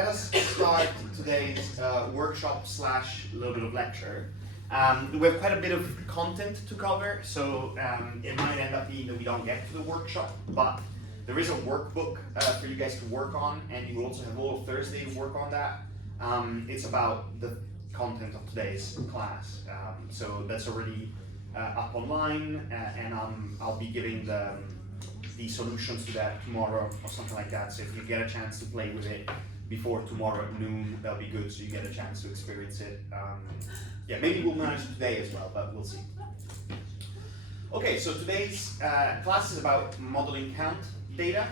let us start today's workshop slash little bit of lecture. We have quite a bit of content to cover, so it might end up being that we don't get to the workshop, but there is a workbook for you guys to work on, and you will also have all of Thursday to work on that. It's about the content of today's class, so that's already up online, and I'll be giving the solutions to that tomorrow or something like that. So if you get a chance to play with it before tomorrow at noon, that'll be good, so you get a chance to experience it. Yeah, maybe we'll manage today as well, but we'll see. Okay, so today's class is about modeling count data.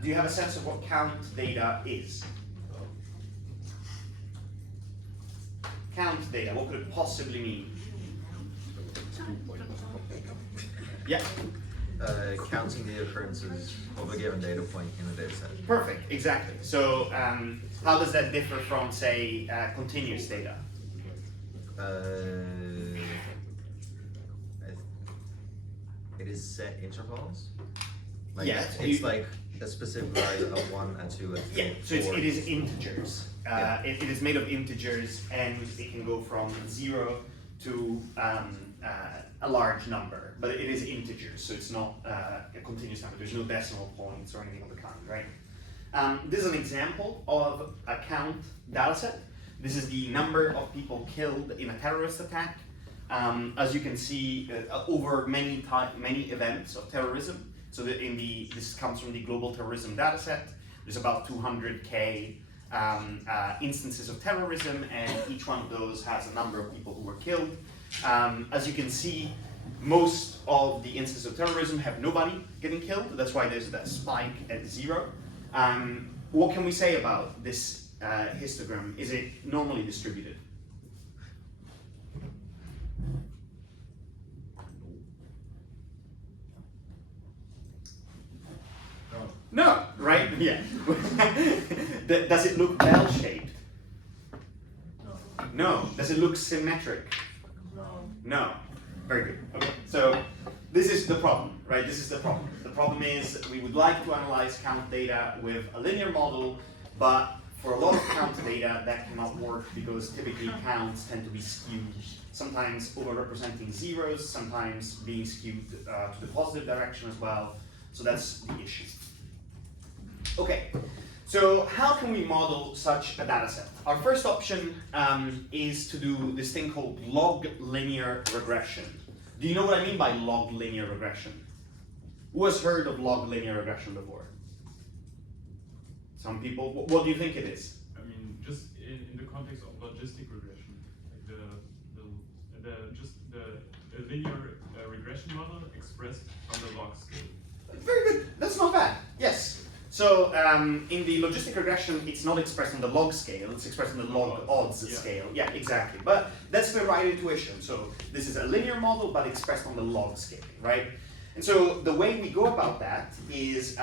Do you have a sense of what count data is? Count data, what could it possibly mean? Yeah. Counting the occurrences of a given data point in a data set. Perfect, exactly. So how does that differ from, say, continuous data? It is set intervals. Like, yeah, it's like a specific value of 1 and 2 and 3. Yeah, so it is integers. It is made of integers, and it can go from 0 to a large number, but it is integers, so it's not a continuous number. There's no decimal points or anything of the kind, right? This is an example of a count dataset. This is the number of people killed in a terrorist attack. As you can see, over many events of terrorism. So this comes from the global terrorism dataset. There's about 200K instances of terrorism, and each one of those has a number of people who were killed. As you can see, most of the instances of terrorism have nobody getting killed. That's why there's that spike at 0. What can we say about this histogram? Is it normally distributed? No, right? Yeah. Does it look bell-shaped? No. Does it look symmetric? No. Very good. Okay. So this is the problem, right? This is the problem. The problem is we would like to analyze count data with a linear model, but for a lot of count data that cannot work because typically counts tend to be skewed. Sometimes over-representing zeros, sometimes being skewed to the positive direction as well. So that's the issue. Okay, so how can we model such a data set? Our first option is to do this thing called log linear regression. Do you know what I mean by log linear regression? Who has heard of log linear regression before? Some people. What do you think it is? I mean, just in the context of logistic regression, like the linear regression model expressed on the log scale. Very good. That's not bad. Yes. So in the logistic regression, it's not expressed on the log scale, it's expressed on the log odds scale. Yeah, exactly. But that's the right intuition. So this is a linear model, but expressed on the log scale, right? And so the way we go about that is,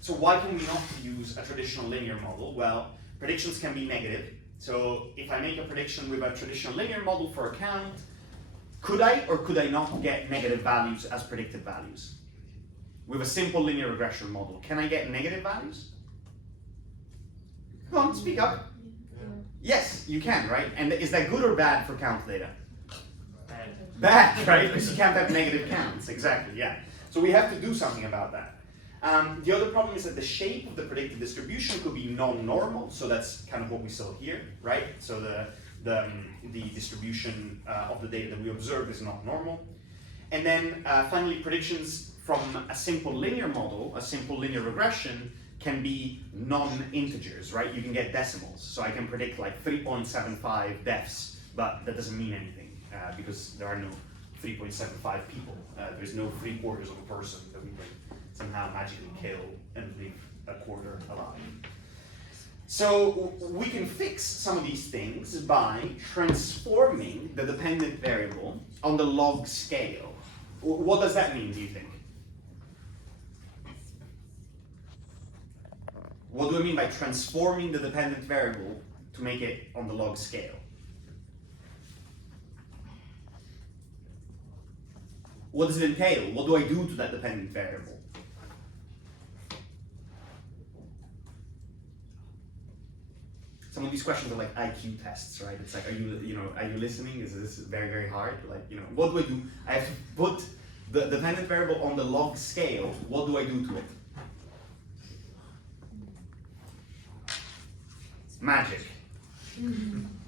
so why can we not use a traditional linear model? Well, predictions can be negative. So if I make a prediction with a traditional linear model for a count, could I or could I not get negative values as predicted values? With a simple linear regression model, can I get negative values? Come on, speak up. Yeah. Yes, you can, right? And is that good or bad for count data? Bad. Bad, right? Because you can't have negative counts, exactly, yeah. So we have to do something about that. The other problem is that the shape of the predicted distribution could be non-normal, so that's kind of what we saw here, right? So the distribution of the data that we observe is not normal. And then finally, predictions from a simple linear model, a simple linear regression, can be non-integers, right? You can get decimals. So I can predict like 3.75 deaths, but that doesn't mean anything because there are no 3.75 people. There's no 3/4 of a person that we can somehow magically kill and leave a quarter alive. So we can fix some of these things by transforming the dependent variable on the log scale. What does that mean, do you think? What do I mean by transforming the dependent variable to make it on the log scale? What does it entail? What do I do to that dependent variable? some of these questions are like IQ tests, right? It's like, are you listening? Is this very, very hard? Like, what do I do? I have to put the dependent variable on the log scale. What do I do to it? Magic.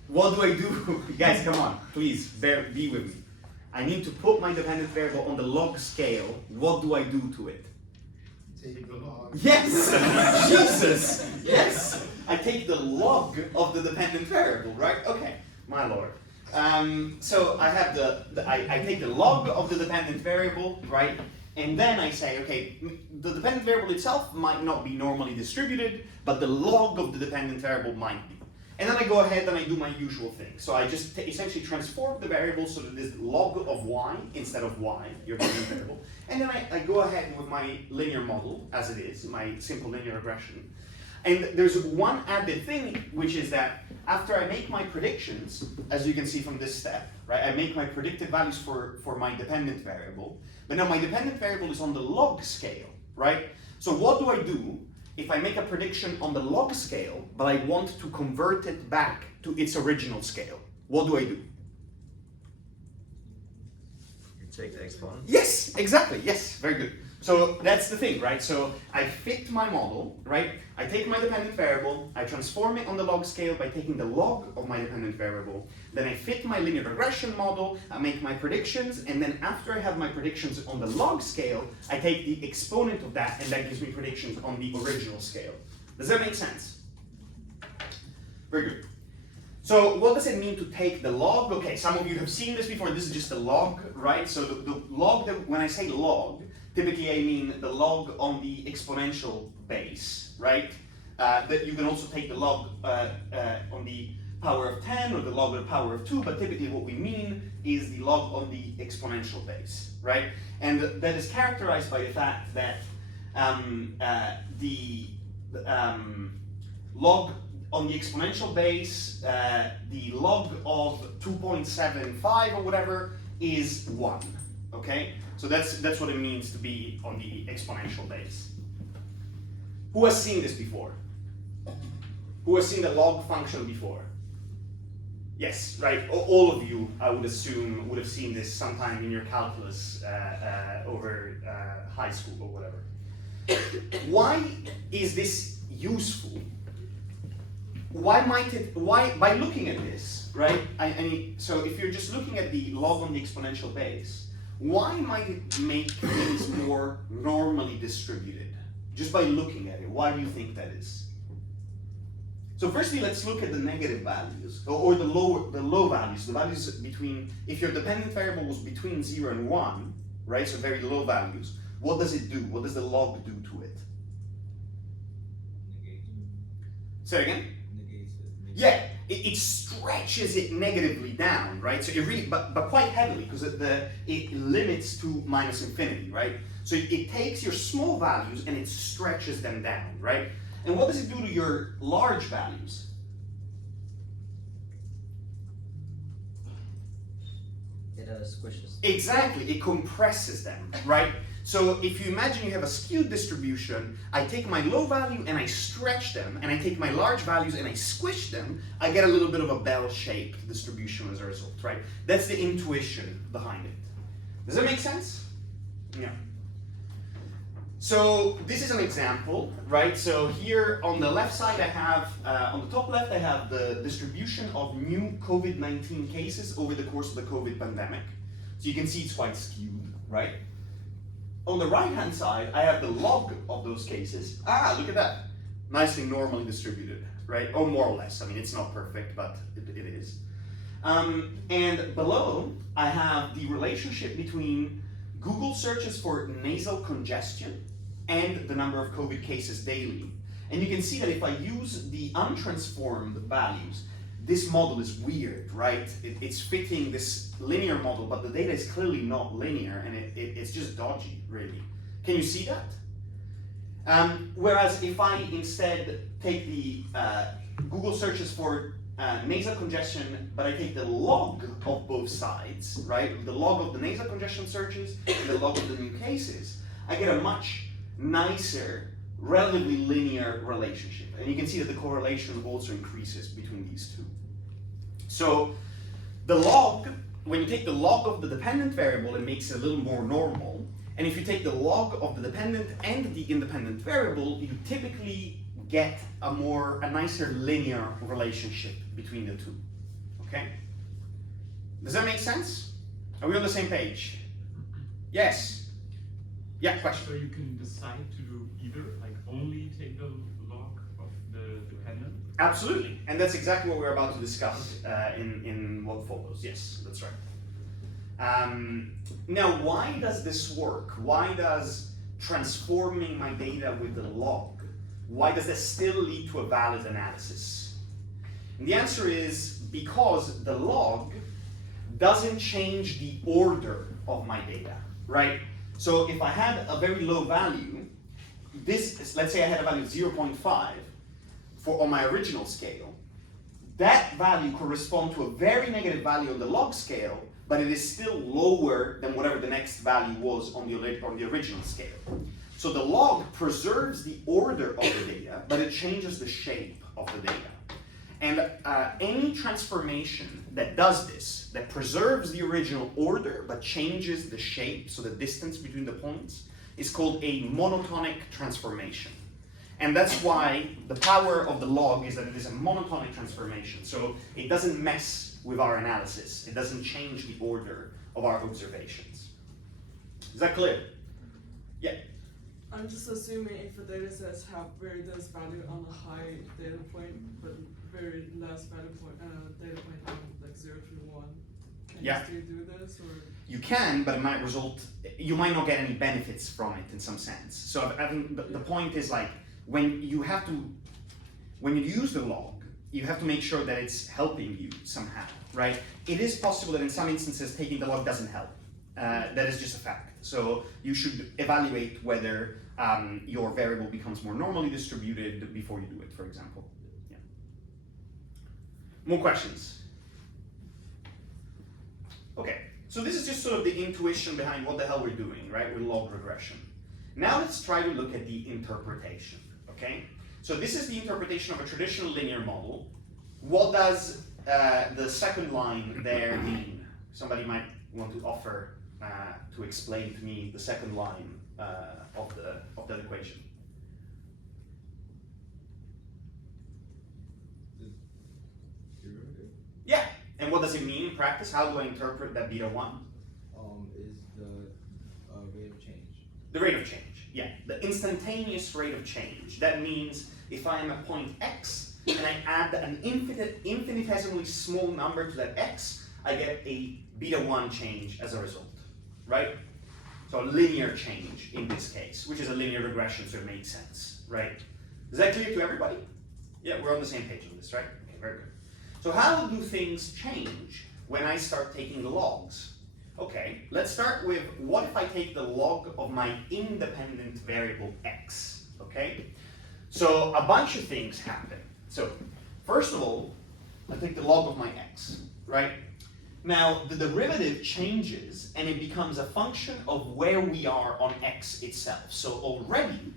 What do I do? Guys, come on, please, be with me. I need to put my dependent variable on the log scale. What do I do to it? Take the log. Yes! Jesus! Yes! I take the log of the dependent variable, right? Okay, my lord. So I have I take the log of the dependent variable, right? And then I say, okay, the dependent variable itself might not be normally distributed, but the log of the dependent variable might be. And then I go ahead and I do my usual thing. So I just essentially transform the variable so that it is log of y instead of y, your dependent variable. And then I go ahead with my linear model as it is, my simple linear regression. And there's one added thing, which is that after I make my predictions, as you can see from this step, right, I make my predicted values for my dependent variable. But now my dependent variable is on the log scale, right? So what do I do if I make a prediction on the log scale, but I want to convert it back to its original scale? What do I do? You take the exponent. Yes, exactly, yes, very good. So that's the thing, right? So I fit my model, right? I take my dependent variable, I transform it on the log scale by taking the log of my dependent variable. Then I fit my linear regression model, I make my predictions, and then after I have my predictions on the log scale, I take the exponent of that, and that gives me predictions on the original scale. Does that make sense? Very good. So what does it mean to take the log? Okay, some of you have seen this before. This is just a log, right? So the log, when I say log, typically I mean the log on the exponential base, right? That you can also take the log on the power of 10 or the log of the power of 2, but typically what we mean is the log on the exponential base, right? And that is characterized by the fact that the log on the exponential base, the log of 2.75 or whatever is 1, okay? So that's what it means to be on the exponential base. Who has seen this before? Who has seen the log function before? Yes, right, all of you, I would assume, would have seen this sometime in your calculus over high school or whatever. Why is this useful? Why by looking at this, right? So if you're just looking at the log on the exponential base, why might it make things more normally distributed? Just by looking at it, why do you think that is? So firstly, let's look at the negative values, or the low values, the values between, if your dependent variable was between 0 and 1, right, so very low values, what does it do? What does the log do to it? Say it again? Yeah, it stretches it negatively down, right? So it really, but quite heavily, because it limits to minus infinity, right? So it takes your small values and it stretches them down, right? And what does it do to your large values? It squishes. Exactly, it compresses them, right? So if you imagine you have a skewed distribution, I take my low value and I stretch them, and I take my large values and I squish them, I get a little bit of a bell-shaped distribution as a result, right? That's the intuition behind it. Does that make sense? Yeah. So this is an example, right? So here on the left side I have, on the top left I have the distribution of new COVID-19 cases over the course of the COVID pandemic. So you can see it's quite skewed, right? On the right hand side I have the log of those cases. Ah, look at that. Nicely normally distributed, right? Or more or less. I mean, it's not perfect, but it is. And below I have the relationship between Google searches for nasal congestion and the number of COVID cases daily. And you can see that if I use the untransformed values, this model is weird, right? It's fitting this linear model, but the data is clearly not linear, and it's just dodgy, really. Can you see that? Whereas if I instead take the Google searches for nasal congestion, but I take the log of both sides, right? The log of the nasal congestion searches and the log of the new cases, I get a much nicer relatively linear relationship. And you can see that the correlation also increases between these two. So the log, when you take the log of the dependent variable, it makes it a little more normal. And if you take the log of the dependent and the independent variable, you typically get a nicer linear relationship between the two. Okay? Does that make sense? Are we on the same page? Yes? Yeah, question. So you can decide to do either, like only take the log of the dependent? Absolutely, and that's exactly what we're about to discuss in what follows. Yes, that's right. Now, why does this work? Why does transforming my data with the log, why does that still lead to a valid analysis? And the answer is because the log doesn't change the order of my data, right? So if I had a very low value, let's say I had a value of 0.5 on my original scale, that value corresponds to a very negative value on the log scale, but it is still lower than whatever the next value was on the original scale. So the log preserves the order of the data, but it changes the shape of the data. And any transformation that does this, that preserves the original order but changes the shape, so the distance between the points, is called a monotonic transformation. And that's why the power of the log is that it is a monotonic transformation. So it doesn't mess with our analysis. It doesn't change the order of our observations. Is that clear? Yeah. I'm just assuming if the data sets have very dense value on a high data point, but very less data point on like 0 to 1. Can you still do this, or? You can, but it might result, you might not get any benefits from it in some sense. So I think the point is like, when you use the log, you have to make sure that it's helping you somehow, right? It is possible that in some instances taking the log doesn't help. That is just a fact. So you should evaluate whether your variable becomes more normally distributed before you do it, for example. Yeah. More questions? Okay, so this is just sort of the intuition behind what the hell we're doing, right, with log regression. Now let's try to look at the interpretation, okay? So this is the interpretation of a traditional linear model. What does the second line there mean? Somebody might want to offer to explain to me the second line of that equation. Yeah, and what does it mean in practice? How do I interpret that beta 1? Is the rate of change. The rate of change, yeah. The instantaneous rate of change. That means if I am at point x and I add an infinitesimally small number to that x, I get a beta 1 change as a result, right? So a linear change in this case, which is a linear regression, so it makes sense, right? Is that clear to everybody? Yeah, we're on the same page on this, right? Okay, very good. So how do things change when I start taking the logs? Okay, let's start with what if I take the log of my independent variable x, okay? So a bunch of things happen. So first of all, I take the log of my x, right? Now the derivative changes and it becomes a function of where we are on x itself. So already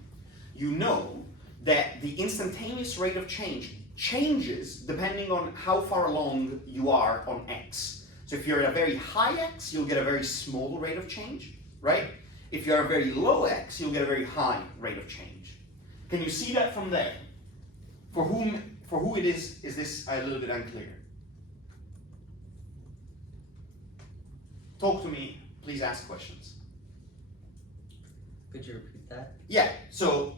you know that the instantaneous rate of change changes depending on how far along you are on x. So if you're at a very high x, you'll get a very small rate of change, right? If you're at a very low x, you'll get a very high rate of change. Can you see that from there? For who it is this a little bit unclear? Talk to me, please ask questions. Could you repeat that? Yeah, so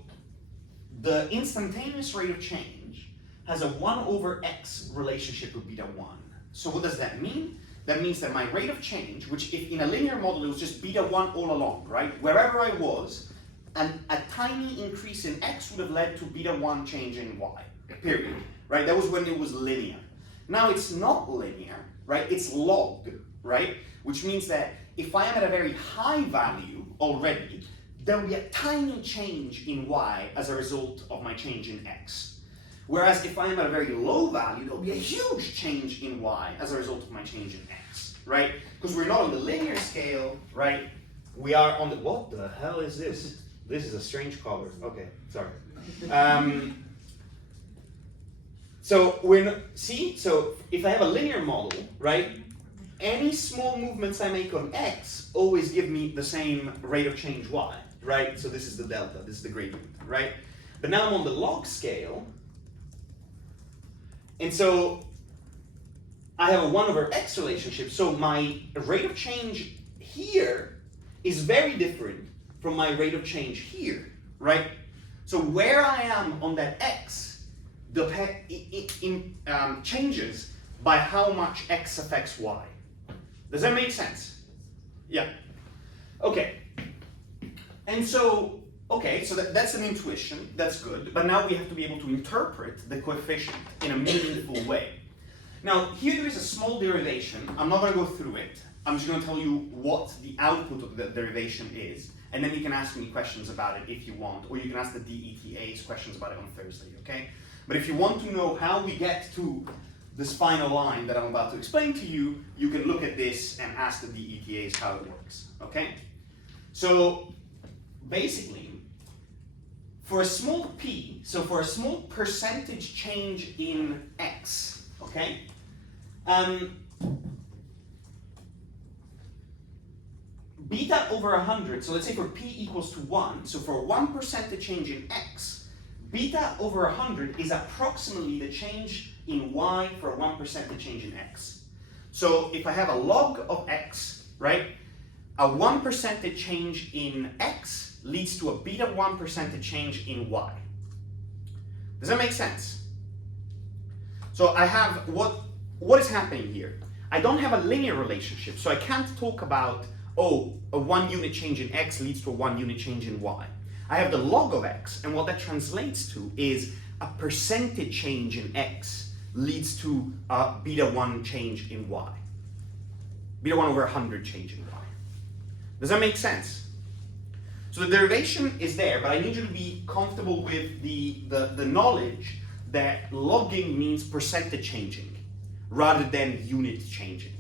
the instantaneous rate of change has a 1/x relationship with beta 1. So what does that mean? That means that my rate of change, which if in a linear model it was just beta 1 all along, right? Wherever I was, a tiny increase in x would have led to beta 1 change in y, period, right? That was when it was linear. Now it's not linear, right? It's log, right? Which means that if I am at a very high value already, there will be a tiny change in y as a result of my change in x. Whereas if I am at a very low value, there will be a huge change in y as a result of my change in x, right? Because we're not on the linear scale, right? We are on the, what the hell is this? This is a strange color. Okay, sorry. So so if I have a linear model, right, any small movements I make on x always give me the same rate of change y, right? So this is the delta, this is the gradient, right? But now I'm on the log scale, and so I have a 1 over x relationship, so my rate of change here is very different from my rate of change here, right? So where I am on that x changes by how much x affects y. Does that make sense? Yeah. Okay. And so, so that's an intuition, that's good, but now we have to be able to interpret the coefficient in a meaningful way. Now, here there is a small derivation. I'm not going to go through it. I'm just going to tell you what the output of the derivation is, and then you can ask me questions about it if you want, or you can ask the DETAs questions about it on Thursday, okay? But if you want to know how we get to this final line that I'm about to explain to you, you can look at this and ask the DETAs how it works, okay? So, basically, for a small p, so for a small percentage change in x, okay? Beta over 100, so let's say for p equals to 1, so for 1% change in x, beta over 100 is approximately the change in y for a 1% change in x. So if I have a log of x, right, a 1% change in x leads to a beta 1% change in y. Does that make sense? So I have, what is happening here? I don't have a linear relationship, so I can't talk about, oh, a 1 unit change in x leads to a 1 unit change in y. I have the log of x, and what that translates to is a percentage change in x leads to a beta 1 change in y. Beta 1 over 100 change in y. Does that make sense? So the derivation is there, but I need you to be comfortable with the knowledge that logging means percentage changing rather than unit changing.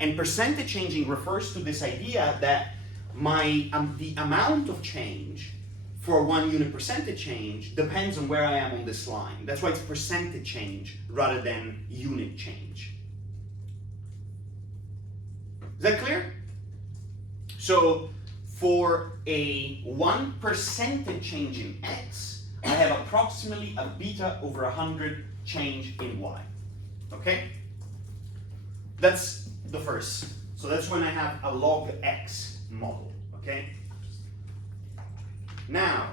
And percentage changing refers to this idea that the amount of change for 1 unit percentage change depends on where I am on this line. That's why it's percentage change rather than unit change. Is that clear? So for a 1% change in x, I have approximately a beta over 100 change in y. Okay? That's the first. So that's when I have a log x model. Okay? Now,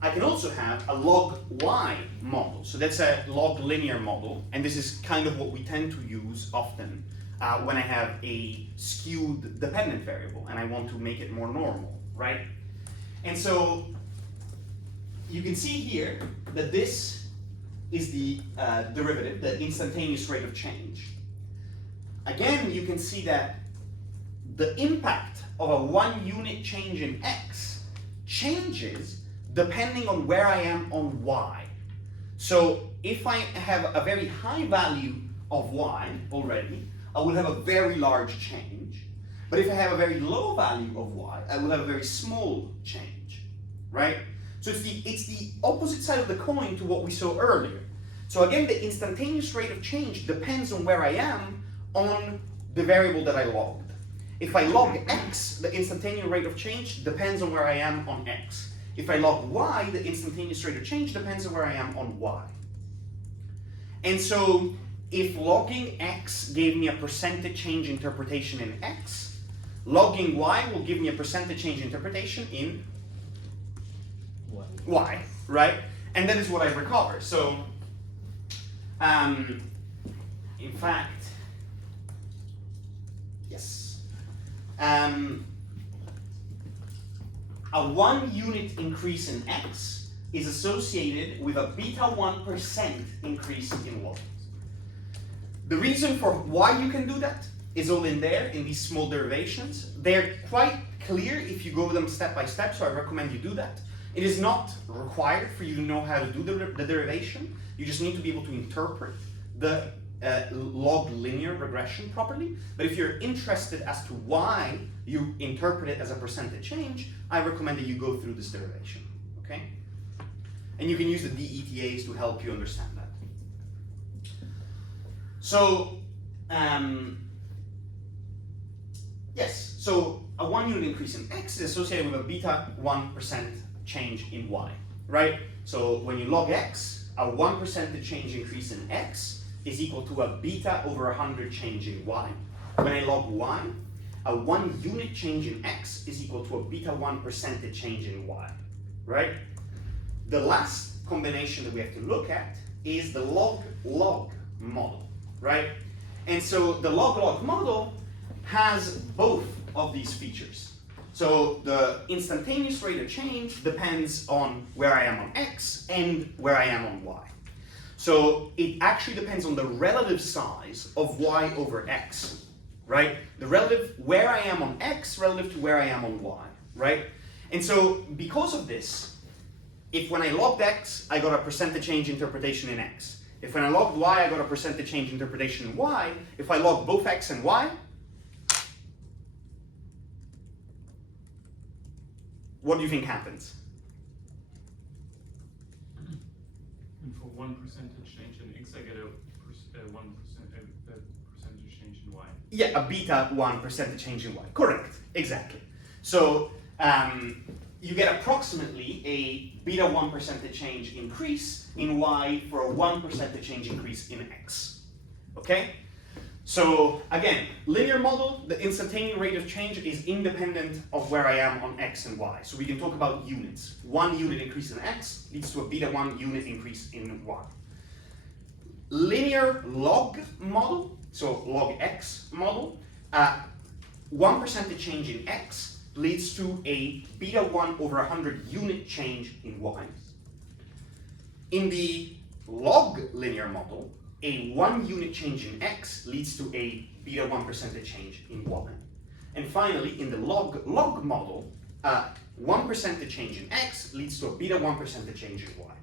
I can also have a log y model. So that's a log linear model, and this is kind of what we tend to use often when I have a skewed dependent variable and I want to make it more normal, right? And so you can see here that this is the derivative, the instantaneous rate of change. Again, you can see that the impact of a 1 unit change in x changes depending on where I am on y. So if I have a very high value of y already, I will have a very large change. But if I have a very low value of y, I will have a very small change, right? So it's the opposite side of the coin to what we saw earlier. So again, the instantaneous rate of change depends on where I am on the variable that I logged. If I log x, the instantaneous rate of change depends on where I am on x. If I log y, the instantaneous rate of change depends on where I am on y. And so if logging x gave me a percentage change interpretation in x, logging y will give me a percentage change interpretation in y, right? And that is what I recover. So, in fact, yes. A 1 unit increase in x is associated with a beta 1% increase in y. The reason for why you can do that is all in there, in these small derivations. They're quite clear if you go them step by step, so I recommend you do that. It is not required for you to know how to do the derivation. You just need to be able to interpret the log linear regression properly, but if you're interested as to why you interpret it as a percentage change, I recommend that you go through this derivation, okay? And you can use the DETAs to help you understand that. So, yes, so a 1 unit increase in x is associated with a beta 1% change in y, right? So when you log x, a 1% change increase in x is equal to a beta over 100 change in y. When I log y, a 1 unit change in x is equal to a beta 1% change in y, right? The last combination that we have to look at is the log-log model, right? And so the log-log model has both of these features. So the instantaneous rate of change depends on where I am on x and where I am on y. So it actually depends on the relative size of y over x, right? The relative where I am on x relative to where I am on y, right? And so because of this, if when I logged x, I got a percentage change interpretation in x. If when I logged y, I got a percentage change interpretation in y. If I log both x and y, what do you think happens? And for 1% change in x, I get a 1% percentage change in y. Yeah, a beta 1% change in y. Correct, exactly. So you get approximately a beta 1% change increase in y for a 1% change increase in x. Okay? So again, linear model, the instantaneous rate of change is independent of where I am on x and y. So we can talk about units. 1 unit increase in x leads to a beta 1 unit increase in y. Linear log model, so log x model, 1% change in x leads to a beta 1 over 100 unit change in y. In the log linear model, a 1 unit change in x leads to a beta 1% change in y. And finally, in the log model, 1% change in x leads to a beta 1% change in y.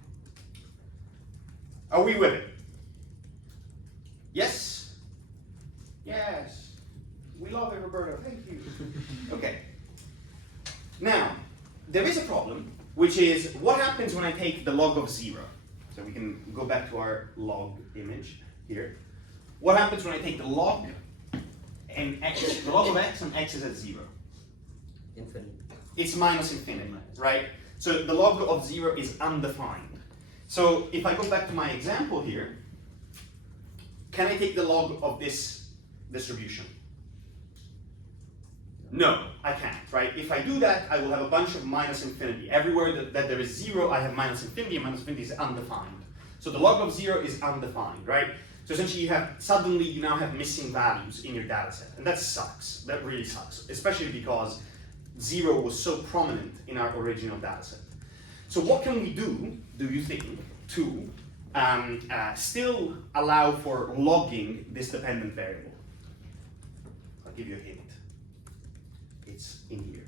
Are we with it? Yes? Yes. We love it, Roberto. Thank you. Okay. Now, there is a problem, which is what happens when I take the log of 0? So we can go back to our log image here. What happens when I take the log and x, the log of x and x is at 0? Infinite. It's minus infinity, right? So the log of 0 is undefined. So if I go back to my example here, can I take the log of this distribution? No, I can't, right? If I do that, I will have a bunch of minus infinity. Everywhere that there is 0, I have minus infinity, and minus infinity is undefined. So the log of 0 is undefined, right? So essentially suddenly you now have missing values in your data set, and that sucks. That really sucks, especially because 0 was so prominent in our original data set. So what can we do you think, to still allow for logging this dependent variable? I'll give you a hint. It's in here.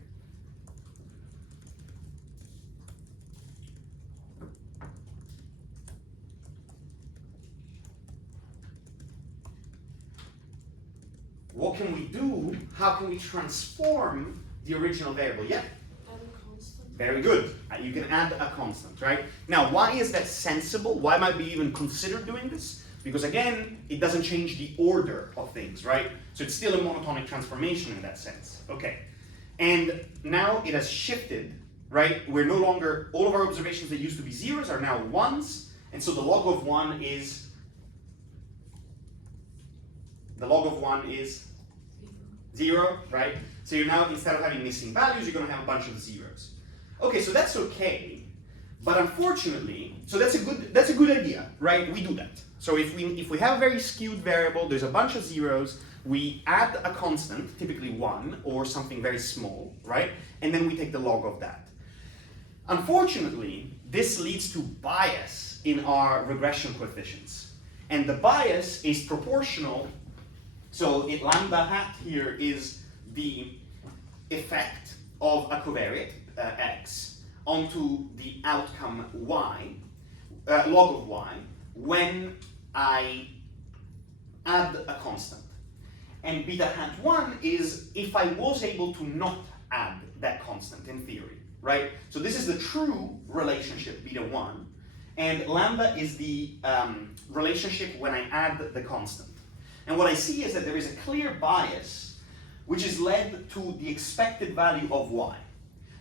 What can we do? How can we transform the original variable? Yeah? Add a constant. Very good. You can add a constant, right? Now, why is that sensible? Why might we even consider doing this? Because again, it doesn't change the order of things, right? So it's still a monotonic transformation in that sense. Okay. And now it has shifted, right? We're no longer, all of our observations that used to be zeros are now ones, and so the log of 1 is, zero, right? So you're now, instead of having missing values, you're going to have a bunch of zeros. Okay, so that's okay, but unfortunately, so that's a good idea, right? We do that. So if we have a very skewed variable, there's a bunch of zeros, we add a constant, typically 1 or something very small, right? And then we take the log of that. Unfortunately, this leads to bias in our regression coefficients. And the bias is proportional. So lambda hat here is the effect of a covariate, x, onto the outcome y, log of y, when I add a constant. And beta hat 1 is if I was able to not add that constant in theory, right? So this is the true relationship, beta 1, and lambda is the relationship when I add the constant. And what I see is that there is a clear bias which is led to the expected value of y.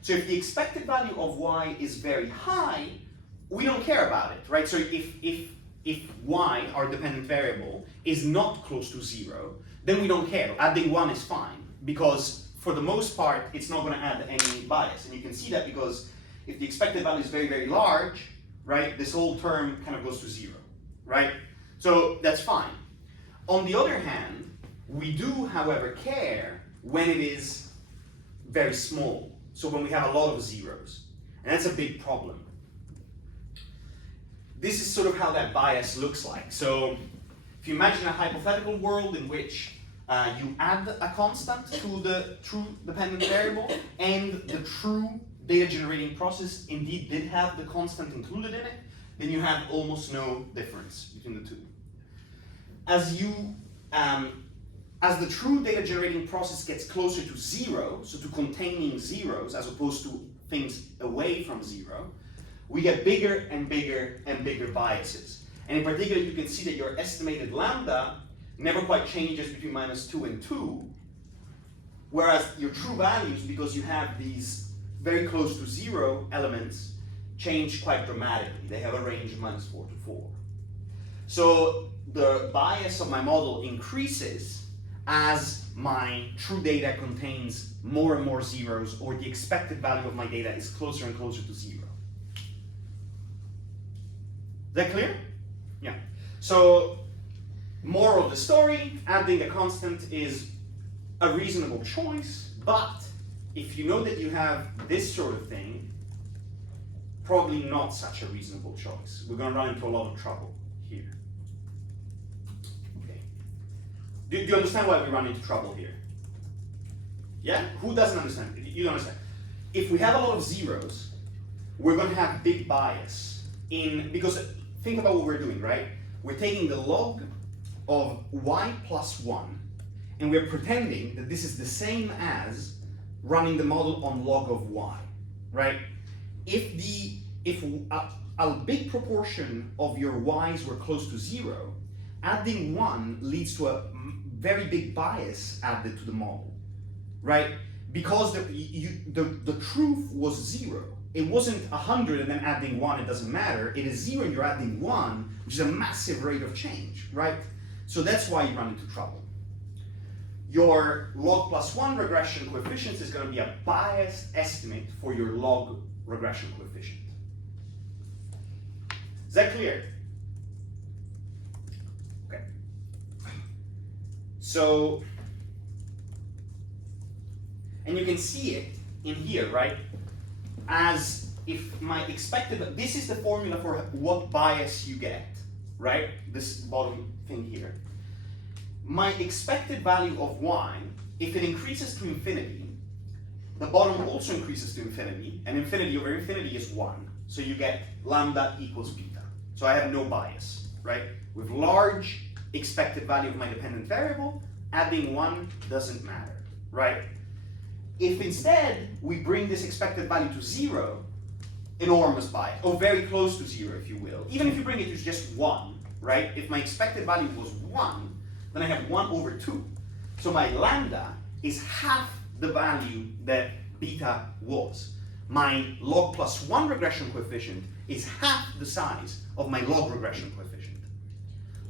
So if the expected value of y is very high, we don't care about it, right? So if y, our dependent variable, is not close to 0, then we don't care. Adding 1 is fine, because for the most part, it's not going to add any bias. And you can see that because if the expected value is very, very large, right, this whole term kind of goes to 0, right? So that's fine. On the other hand, we do, however, care when it is very small. So when we have a lot of zeros. And that's a big problem. This is sort of how that bias looks like. So if you imagine a hypothetical world in which you add a constant to the true dependent variable, and the true data generating process indeed did have the constant included in it, then you have almost no difference between the two. As the true data generating process gets closer to 0, so to containing zeros as opposed to things away from 0, we get bigger and bigger and bigger biases. And in particular, you can see that your estimated lambda never quite changes between -2 and 2, whereas your true values, because you have these very close to 0 elements, change quite dramatically. They have a range of -4 to 4. So the bias of my model increases as my true data contains more and more zeros, or the expected value of my data is closer and closer to 0. Is that clear? Yeah. So, moral of the story, adding a constant is a reasonable choice, but if you know that you have this sort of thing, probably not such a reasonable choice. We're going to run into a lot of trouble here. Okay. Do you understand why we run into trouble here? Yeah? Who doesn't understand? You don't understand. If we have a lot of zeros, we're going to have big bias because think about what we're doing, right? We're taking the log of y plus 1, and we're pretending that this is the same as running the model on log of y, right? If a big proportion of your y's were close to 0, adding 1 leads to a very big bias added to the model, right? Because the truth was 0. It wasn't 100 and then adding 1, it doesn't matter. It is 0 and you're adding 1, which is a massive rate of change, right? So that's why you run into trouble. Your log plus 1 regression coefficient is going to be a biased estimate for your log regression coefficient. Is that clear? Okay. So, and you can see it in here, right? As if my expected, this is the formula for what bias you get, right? This bottom thing here. My expected value of y, if it increases to infinity, the bottom also increases to infinity, and infinity over infinity is 1. So you get lambda equals beta. So I have no bias, right? With large expected value of my dependent variable, adding 1 doesn't matter, right? If instead we bring this expected value to 0, enormous bias, or very close to 0 if you will. Even if you bring it to just 1, right? If my expected value was 1, then I have 1 over 2. So my lambda is half the value that beta was. My log plus 1 regression coefficient is half the size of my log regression coefficient.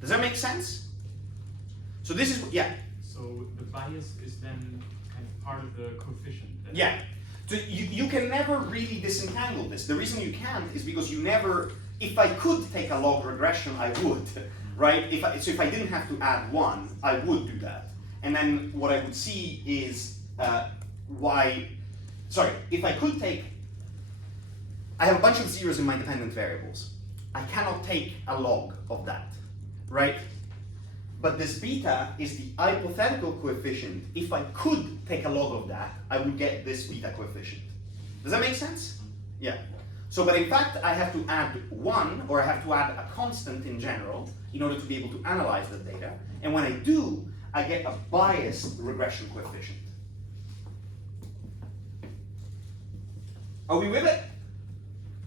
Does that make sense? So this is, yeah. So the bias is then kind of part of the coefficient. Yeah. So you can never really disentangle this. The reason you can't is because you never, if I could take a log regression, I would, right? So if I didn't have to add 1, I would do that. And then what I would see is if I could take, I have a bunch of zeros in my dependent variables. I cannot take a log of that, right? But this beta is the hypothetical coefficient. If I could take a log of that, I would get this beta coefficient. Does that make sense? Yeah. So, but in fact, I have to add 1, or I have to add a constant in general in order to be able to analyze the data. And when I do, I get a biased regression coefficient. Are we with it?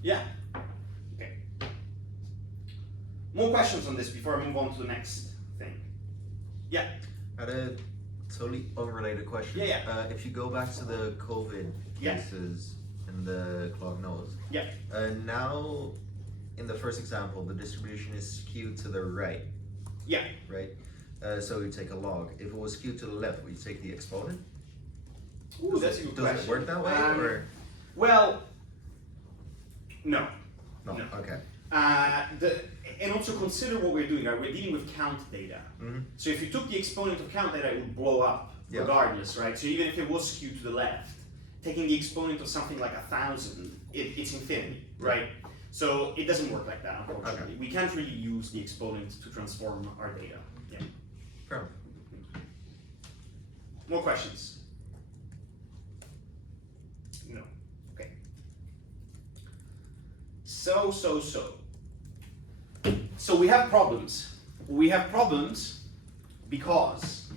Yeah? Okay. More questions on this before I move on to the next thing? Yeah? I had a totally unrelated question. Yeah, yeah. If you go back to the COVID Yeah. cases and the clogged nose, Yeah. now in the first example, the distribution is skewed to the right, Yeah. right? So you take a log. If it was skewed to the left, would you take the exponent? Ooh, that's a good Does question. it work that way, or? Well, no. No. No. Okay. And also consider what we're doing. Right? We're dealing with count data. Mm-hmm. So if you took the exponent of count data, it would blow up Yeah. regardless, right? So even if it was skewed to the left, taking the exponent of something like 1,000, it's infinity, right? So it doesn't work like that, unfortunately. Okay. We can't really use the exponent to transform our data. Yeah. Fair enough. More questions? No. Okay. So we have problems. We have problems because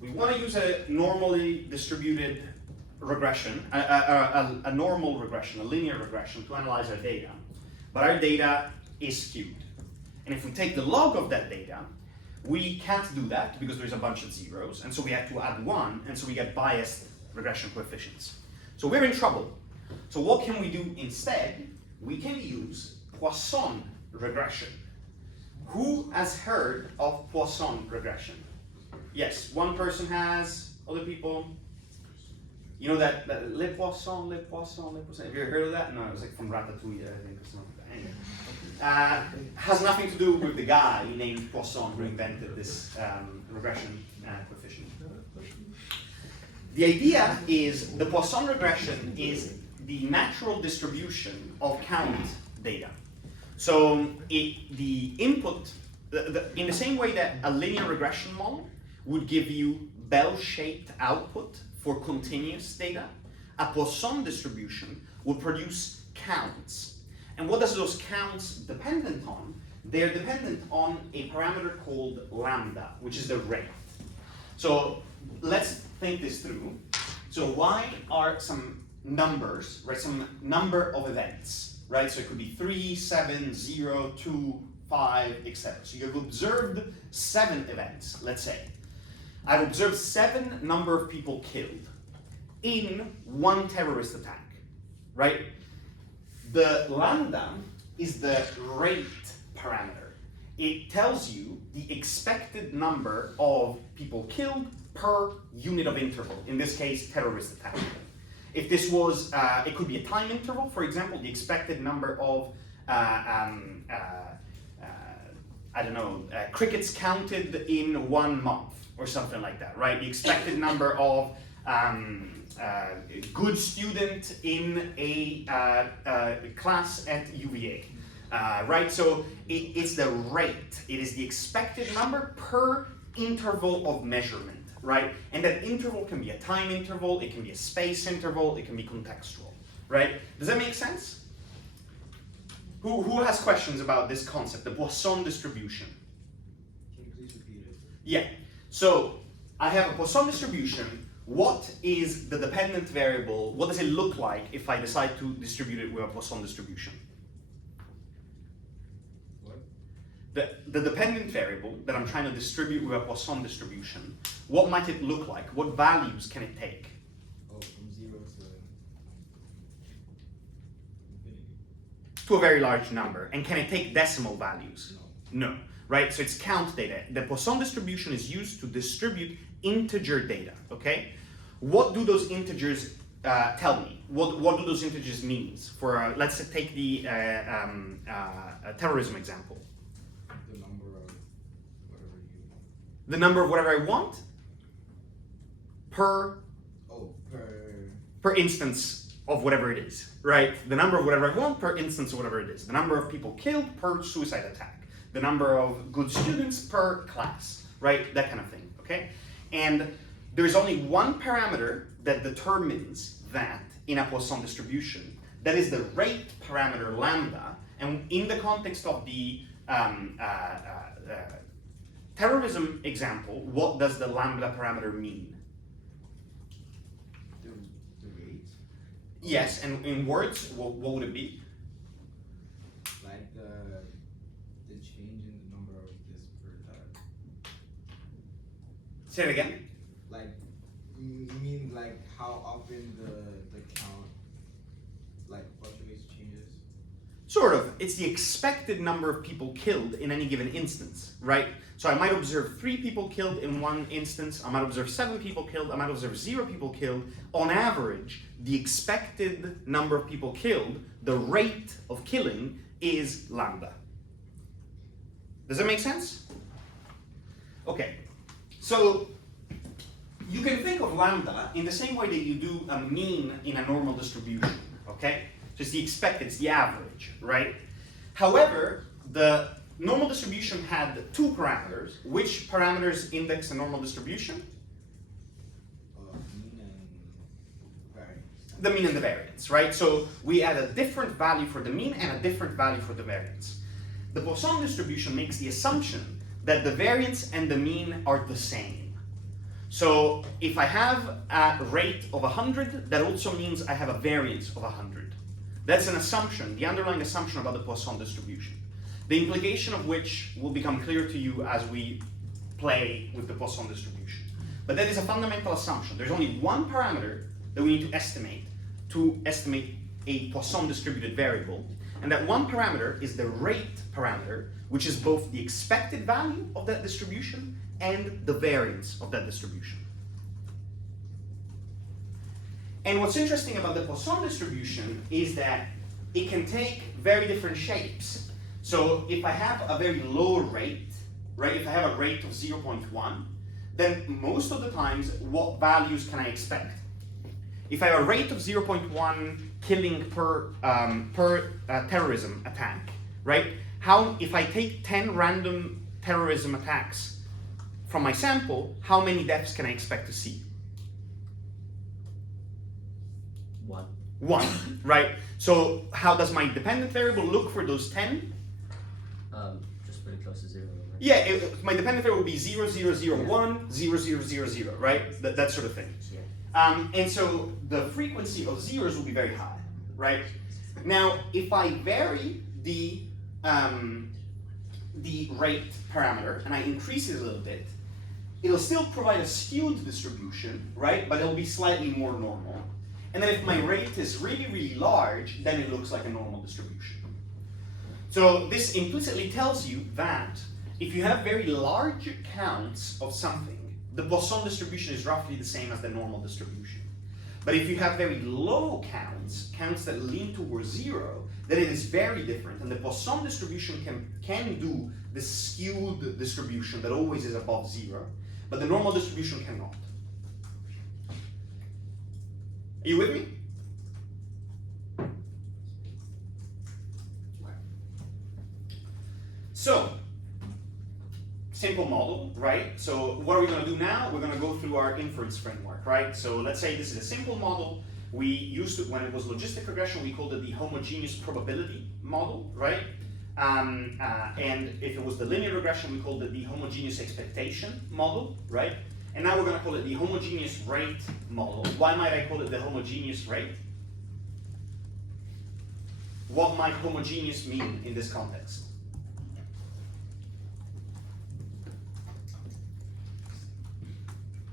we want to use a normally distributed regression, a normal regression, a linear regression to analyze our data, but our data is skewed. And if we take the log of that data, we can't do that because there's a bunch of zeros, and so we have to add 1, and so we get biased regression coefficients. So we're in trouble. So what can we do instead? We can use Poisson regression. Who has heard of Poisson regression? Yes, one person has, other people? You know that le Poisson. Have you ever heard of that? No, it was like from Ratatouille, I think, or something like that. Anyway. Has nothing to do with the guy named Poisson who invented this regression coefficient. The idea is the Poisson regression is the natural distribution of count data. So the input, in the same way that a linear regression model would give you bell-shaped output for continuous data, a Poisson distribution will produce counts. And what does those counts dependent on? They're dependent on a parameter called lambda, which is the rate. So let's think this through. So y are some numbers, right? Some number of events, right? So it could be 3, 7, 0, 2, 5, etc. So you've observed 7 events, let's say. I've observed 7 number of people killed in one terrorist attack, right? The lambda is the rate parameter. It tells you the expected number of people killed per unit of interval, in this case, terrorist attack. If this was, it could be a time interval, for example, the expected number of, crickets counted in 1 month, or something like that, right? The expected number of good student in a class at UVA, right? So it's the rate. It is the expected number per interval of measurement, right? And that interval can be a time interval, it can be a space interval, it can be contextual, right? Does that make sense? Who has questions about this concept, the Poisson distribution? Can you please repeat it? Yeah. So I have a Poisson distribution. What is the dependent variable? What does it look like if I decide to distribute it with a Poisson distribution? What? The dependent variable that I'm trying to distribute with a Poisson distribution, what might it look like? What values can it take? Oh, from 0 to infinity. To a very large number. And can it take decimal values? No. No. Right? So it's count data. The Poisson distribution is used to distribute integer data, okay? What do those integers tell me? What do those integers mean? For let's take the terrorism example. The number of whatever you. The number of whatever I want per Oh, per instance of whatever it is, right? The number of whatever I want per instance of whatever it is. The number of people killed per suicide attack. The number of good students per class, right? That kind of thing, okay? And there's only one parameter that determines that in a Poisson distribution. that is the rate parameter lambda, and in the context of the terrorism example, what does the lambda parameter mean? The rate, Yes, and in words, what would it be? like the change in the number of this per time. Say it again. Like, you mean like how often the count, like fluctuates, changes? Sort of. It's the expected number of people killed in any given instance, right? So I might observe 3 people killed in one instance, I might observe 7 people killed, I might observe 0 people killed. On average, the expected number of people killed, the rate of killing, is lambda. Does that make sense? Okay, so you can think of lambda in the same way that you do a mean in a normal distribution, okay? Just the expected, it's the average, right? However, the normal distribution had 2 parameters. Which parameters index a normal distribution? Mean and variance. The mean and the variance, right? So we add a different value for the mean and a different value for the variance. The Poisson distribution makes the assumption that the variance and the mean are the same. So if I have a rate of 100, that also means I have a variance of 100. That's an assumption, the underlying assumption about the Poisson distribution. The implication of which will become clear to you as we play with the Poisson distribution. But that is a fundamental assumption. There's only one parameter that we need to estimate a Poisson distributed variable, and that one parameter is the rate parameter, which is both the expected value of that distribution and the variance of that distribution. And what's interesting about the Poisson distribution is that it can take very different shapes. So if I have a very low rate, right, if I have a rate of 0.1, then most of the times, what values can I expect? If I have a rate of 0.1 killing per terrorism attack, right? If I take 10 random terrorism attacks from my sample, how many deaths can I expect to see? 1. 1, right? So how does my dependent variable look for those 10? Just pretty close to 0, right? Yeah, my dependent variable would be 0, 0, 0, 1, 0, 0, 0, 0, right? That sort of thing. Yeah. And so the frequency of zeros will be very high, right? Now, if I vary the rate parameter and I increase it a little bit, it'll still provide a skewed distribution, right? But it'll be slightly more normal. And then if my rate is really, really large, then it looks like a normal distribution. So this implicitly tells you that if you have very large counts of something, the Poisson distribution is roughly the same as the normal distribution. But if you have very low counts that lean towards 0, then it is very different. And the Poisson distribution can do the skewed distribution that always is above 0, but the normal distribution cannot. Are you with me? So, simple model, right? So what are we going to do now? We're going to go through our inference framework, right? So let's say this is a simple model. We used it when it was logistic regression, we called it the homogeneous probability model, right? And if it was the linear regression, we called it the homogeneous expectation model, right? And now we're going to call it the homogeneous rate model. Why might I call it the homogeneous rate? What might homogeneous mean in this context?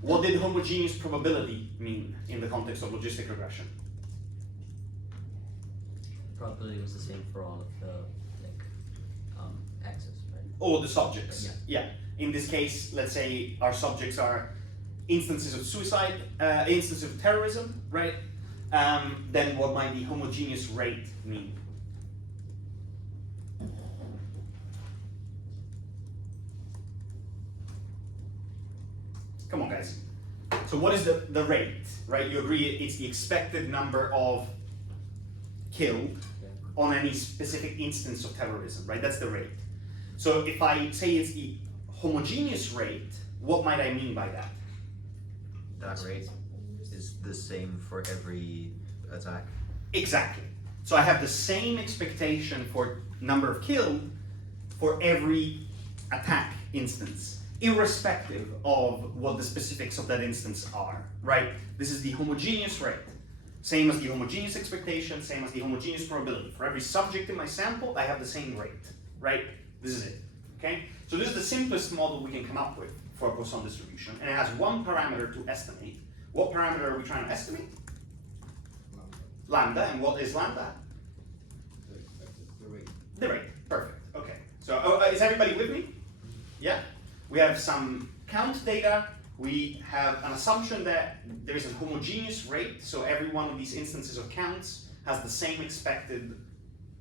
What did homogeneous probability mean in the context of logistic regression? The probability was the same for all of the axes, right? All the subjects. Yeah. Yeah. In this case, let's say our subjects are instances of suicide, instances of terrorism, right? Then what might the homogeneous rate mean? Come on, guys. So what is the rate, right? You agree it's the expected number of killed on any specific instance of terrorism, right? That's the rate. So if I say it's the homogeneous rate, what might I mean by that? That rate is the same for every attack. Exactly. So I have the same expectation for number of killed for every attack instance, irrespective of what the specifics of that instance are, right? This is the homogeneous rate. Same as the homogeneous expectation, same as the homogeneous probability. For every subject in my sample, I have the same rate, right? This is it, okay? So this is the simplest model we can come up with for a Poisson distribution, and it has one parameter to estimate. What parameter are we trying to estimate? Lambda, and what is lambda? The rate. The rate, perfect, okay. So is everybody with me? Yeah? We have some count data, we have an assumption that there is a homogeneous rate, so every one of these instances of counts has the same expected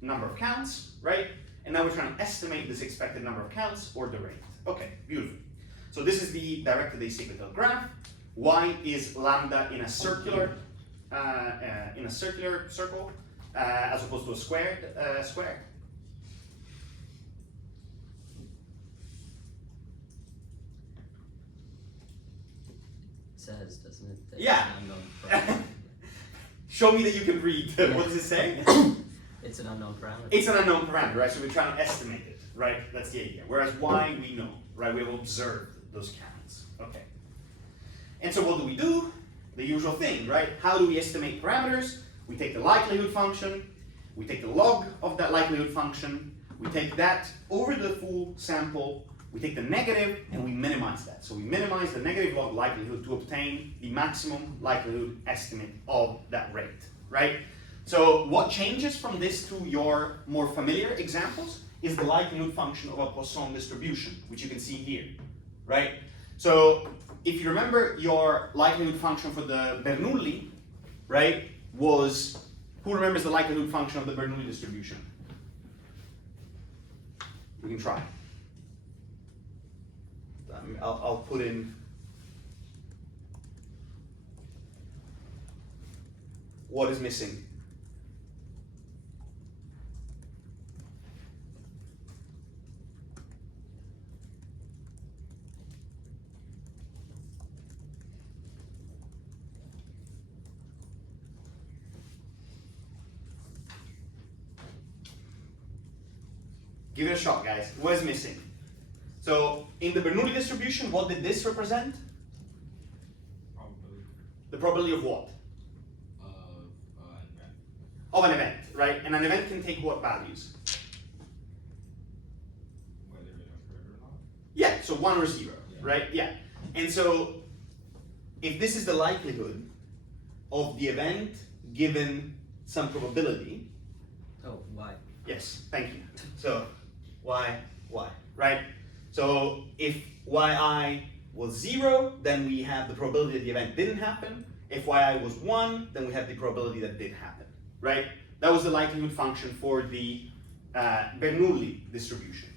number of counts, right? And now we're trying to estimate this expected number of counts or the rate. Okay, beautiful. So this is the directed acyclical graph. Y is lambda in a circular circle as opposed to a squared square. Says, doesn't it? that Yeah. it's an unknown parameter. Show me that you can read. What does it say? It's an unknown parameter. It's an unknown parameter, right? So we're trying to estimate it, right? That's the idea. Whereas Y, we know, right? We have observed those counts. Okay. And so what do? The usual thing, right? How do we estimate parameters? We take the likelihood function, we take the log of that likelihood function, we take that over the full sample, we take the negative and we minimize that. So we minimize the negative log likelihood to obtain the maximum likelihood estimate of that rate, right? So what changes from this to your more familiar examples is the likelihood function of a Poisson distribution, which you can see here, right? So if you remember your likelihood function for the Bernoulli, right, was, who remembers the likelihood function of the Bernoulli distribution? We can try. I'll put in what is missing. Give it a shot, guys. What is missing? So in the Bernoulli distribution, what did this represent? Probability The probability of what? of an event. Of an event, right? And an event can take what values? Whether it occurred or not. Yeah, so 1 or 0, Yeah. right? Yeah. And so if this is the likelihood of the event given some probability, Oh, why? yes, thank you. So y, right? So if yi was 0, then we have the probability that the event didn't happen. If yi was 1, then we have the probability that did happen, right? That was the likelihood function for the Bernoulli distribution.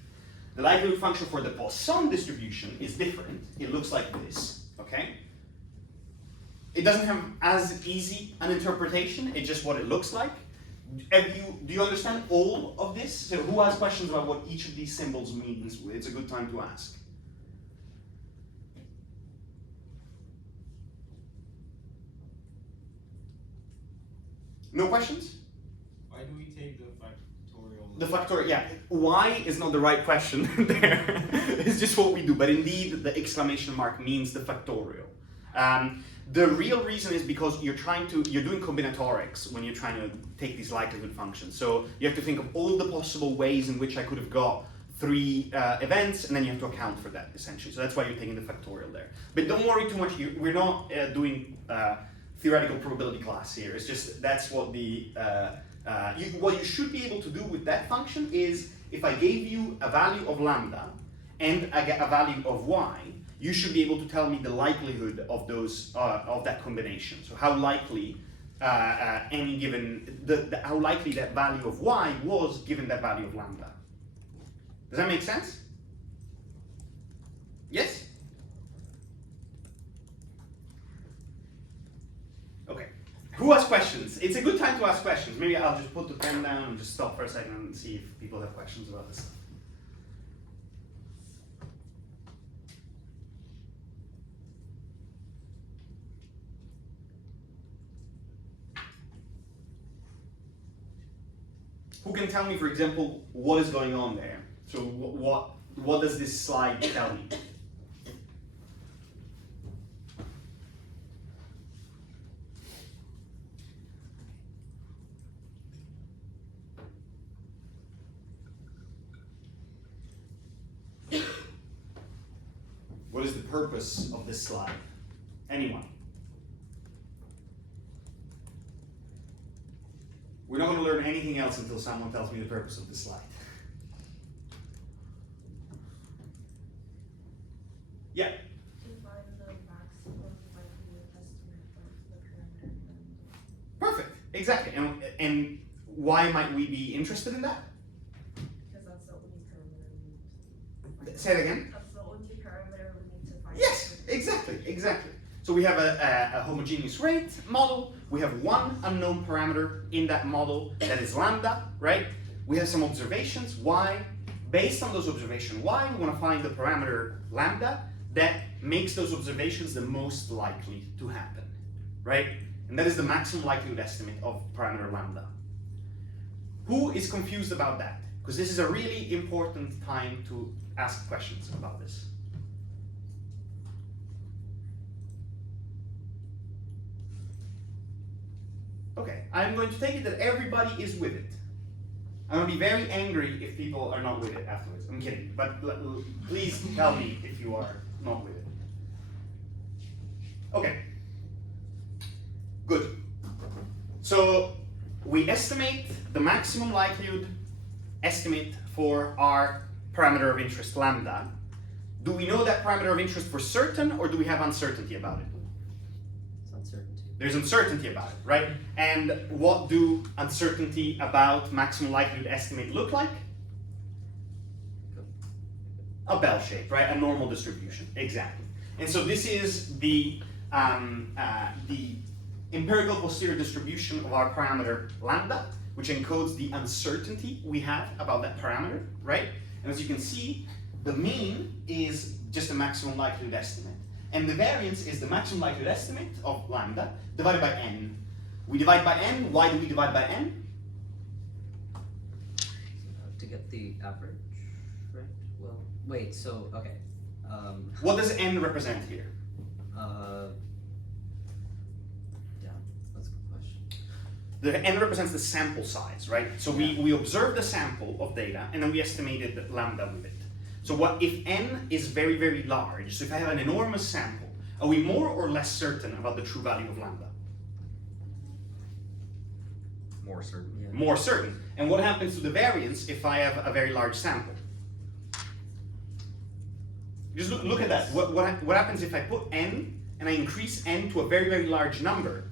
The likelihood function for the Poisson distribution is different. It looks like this, okay? It doesn't have as easy an interpretation, it's just what it looks like. Do you understand all of this? So who has questions about what each of these symbols means? It's a good time to ask. No questions? Why do we take the factorial? The factorial, yeah. Why is not the right question there. It's just what we do. But indeed, the exclamation mark means the factorial. The real reason is because you're doing combinatorics when you're trying to take these likelihood functions. So you have to think of all the possible ways in which I could have got 3 events, and then you have to account for that, essentially. So that's why you're taking the factorial there. But don't worry too much. We're not doing theoretical probability class here. It's just that's what the what you should be able to do with that function is if I gave you a value of lambda and I get a value of y, you should be able to tell me the likelihood of those of that combination. So how likely any given how likely that value of y was given that value of lambda. Does that make sense? Yes? Okay. Who has questions? It's a good time to ask questions. Maybe I'll just put the pen down and just stop for a second and see if people have questions about this stuff. Who can tell me, for example, what is going on there? So what does this slide tell me? What is the purpose of this slide? Anyone? We're not going to learn anything else until someone tells me the purpose of this slide. Yeah. To find the maximum likelihood estimate of the parameter. Perfect. Exactly. And why might we be interested in that? Because that's the only parameter we need to find. Say it again. That's the only parameter we need to find. Yes, exactly, exactly. So we have a homogeneous rate model. We have one unknown parameter in that model that is lambda, right? We have some observations, y. Based on those observations, y, we want to find the parameter lambda that makes those observations the most likely to happen, right? And that is the maximum likelihood estimate of parameter lambda. Who is confused about that? Because this is a really important time to ask questions about this. Okay, I'm going to take it that everybody is with it. I'm going to be very angry if people are not with it afterwards. I'm kidding, but please tell me if you are not with it. Okay, good. So we estimate the maximum likelihood estimate for our parameter of interest lambda. Do we know that parameter of interest for certain, or do we have uncertainty about it? It's uncertainty. There's uncertainty about it, right? And what do uncertainty about maximum likelihood estimate look like? A bell shape, right? A normal distribution, exactly. And so this is the empirical posterior distribution of our parameter lambda, which encodes the uncertainty we have about that parameter, right? And as you can see, the mean is just a maximum likelihood estimate. And the variance is the maximum likelihood estimate of lambda divided by n. We divide by n. Why do we divide by n? To get the average, right? Well, wait, so, okay. What does n represent here? Yeah, that's a good question. The n represents the sample size, right? So we observed the sample of data and then we estimated the lambda with it. So what if n is very, very large? So if I have an enormous sample, are we more or less certain about the true value of lambda? More certain. Yeah. More certain. And what happens to the variance if I have a very large sample? Just look at that. What happens if I put n and I increase n to a very, very large number?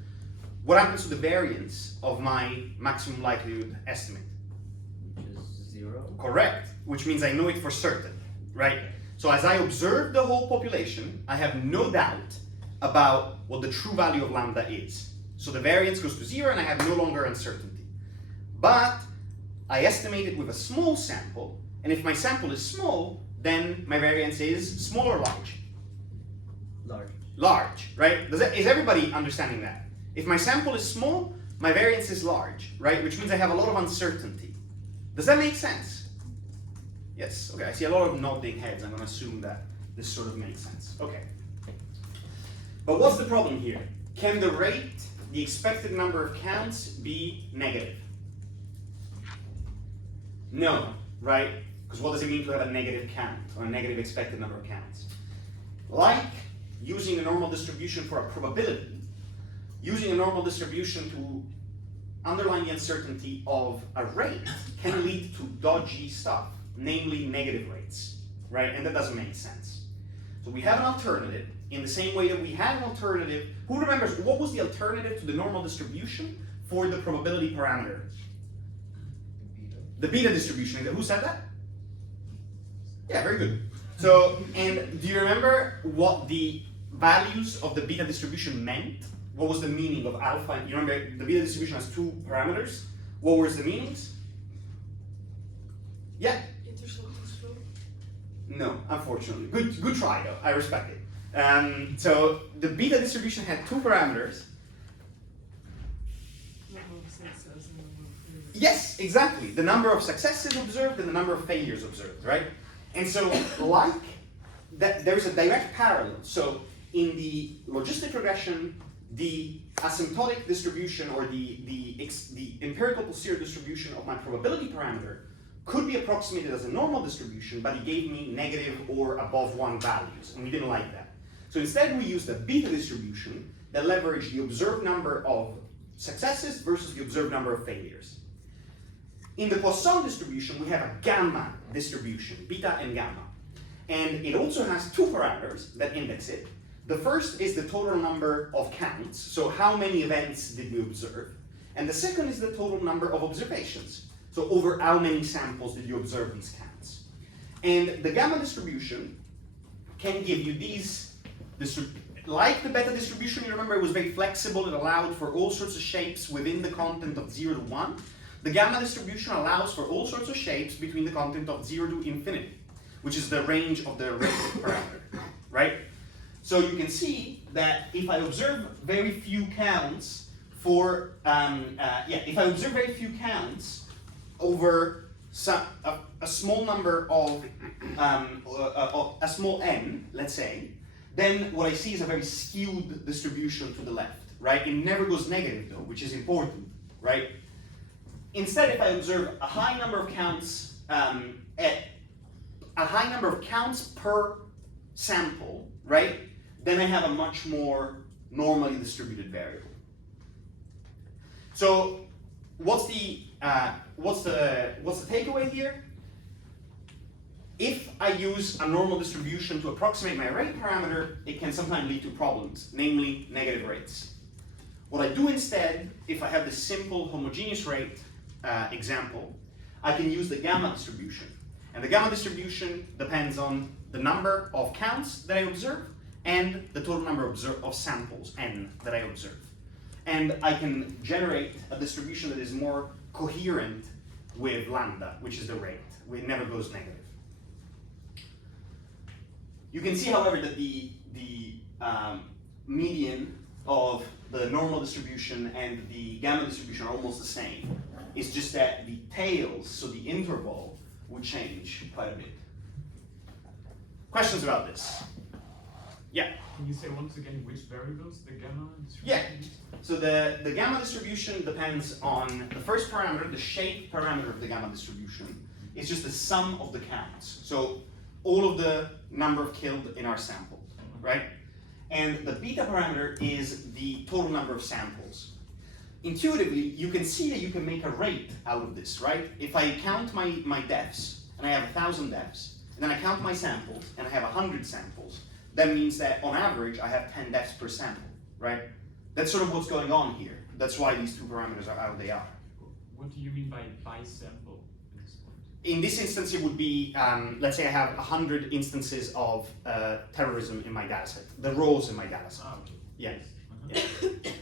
What happens to the variance of my maximum likelihood estimate? Which is 0. Correct, which means I know it for certain, right? So as I observe the whole population, I have no doubt about what the true value of lambda is. So the variance goes to 0 and I have no longer uncertainty. But I estimate it with a small sample, and if my sample is small, then my variance is small or large? Large. Large, right? Is everybody understanding that? If my sample is small, my variance is large, right? Which means I have a lot of uncertainty. Does that make sense? Yes, okay, I see a lot of nodding heads. I'm going to assume that this sort of makes sense. Okay. But what's the problem here? Can the rate, the expected number of counts, be negative? No, right? Because what does it mean to have a negative count or a negative expected number of counts? Like using a normal distribution for a probability, using a normal distribution to underline the uncertainty of a rate can lead to dodgy stuff, namely negative rates, right? And that doesn't make sense. So we have an alternative in the same way that we had an alternative. Who remembers what was the alternative to the normal distribution for the probability parameter? The beta distribution. Who said that? Yeah, very good. So, and do you remember what the values of the beta distribution meant? What was the meaning of alpha? You remember the beta distribution has two parameters. What were the meanings? Yeah? Intercept slope. No, unfortunately. Good try though. I respect it. So the beta distribution had two parameters. Yes, exactly. The number of successes observed and the number of failures observed, right? And so, like that, there's a direct parallel. So, in the logistic regression, the asymptotic distribution or the empirical posterior distribution of my probability parameter could be approximated as a normal distribution, but it gave me negative or above 1 values, and we didn't like that. So instead, we used a beta distribution that leveraged the observed number of successes versus the observed number of failures. In the Poisson distribution, we have a gamma distribution, beta and gamma. And it also has two parameters that index it. The first is the total number of counts, so how many events did we observe? And the second is the total number of observations, so over how many samples did you observe these counts? And the gamma distribution can give you these, like the beta distribution, you remember it was very flexible, it allowed for all sorts of shapes within the content of 0 to 1. The gamma distribution allows for all sorts of shapes between the content of 0 to infinity, which is the range of the rate parameter, right? So you can see that if I observe very few counts for, if I observe very few counts over a small number of, a small n, let's say, then what I see is a very skewed distribution to the left, right? It never goes negative though, which is important, right? Instead, if I observe a high number of counts, per sample, right? Then I have a much more normally distributed variable. So what's the takeaway here? If I use a normal distribution to approximate my rate parameter, it can sometimes lead to problems, namely negative rates. What I do instead, if I have this simple homogeneous rate example, I can use the gamma distribution. And the gamma distribution depends on the number of counts that I observe and the total number of samples, n, that I observe. And I can generate a distribution that is more coherent with lambda, which is the rate. It never goes negative. You can see, however, that the median of the normal distribution and the gamma distribution are almost the same. It's just that the tails, so the interval, would change quite a bit. Questions about this? Yeah. Can you say once again which variables the gamma Yeah. distribution is? So the gamma distribution depends on the first parameter, the shape parameter of the gamma distribution. It's just the sum of the counts. So all of the number of killed in our sample, right? And the beta parameter is the total number of samples. Intuitively, you can see that you can make a rate out of this, right? If I count my deaths, and I have 1,000 deaths, and then I count my samples, and I have 100 samples, that means that on average, I have 10 deaths per sample, right? That's sort of what's going on here. That's why these two parameters are how they are. What do you mean by sample at this point? In this instance, it would be, let's say I have 100 instances of terrorism in my dataset, the rows in my dataset. Ah, okay. Yeah. Yes. Yeah.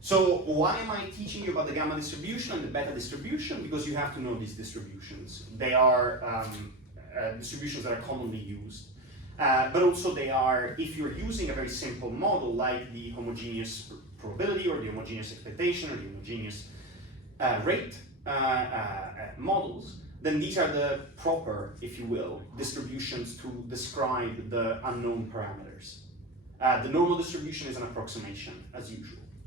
So why am I teaching you about the gamma distribution and the beta distribution? Because you have to know these distributions. They are distributions that are commonly used. But also they are, if you're using a very simple model like the homogeneous probability or the homogeneous expectation or the homogeneous rate models, then these are the proper, if you will, distributions to describe the unknown parameters. The normal distribution is an approximation, as usual.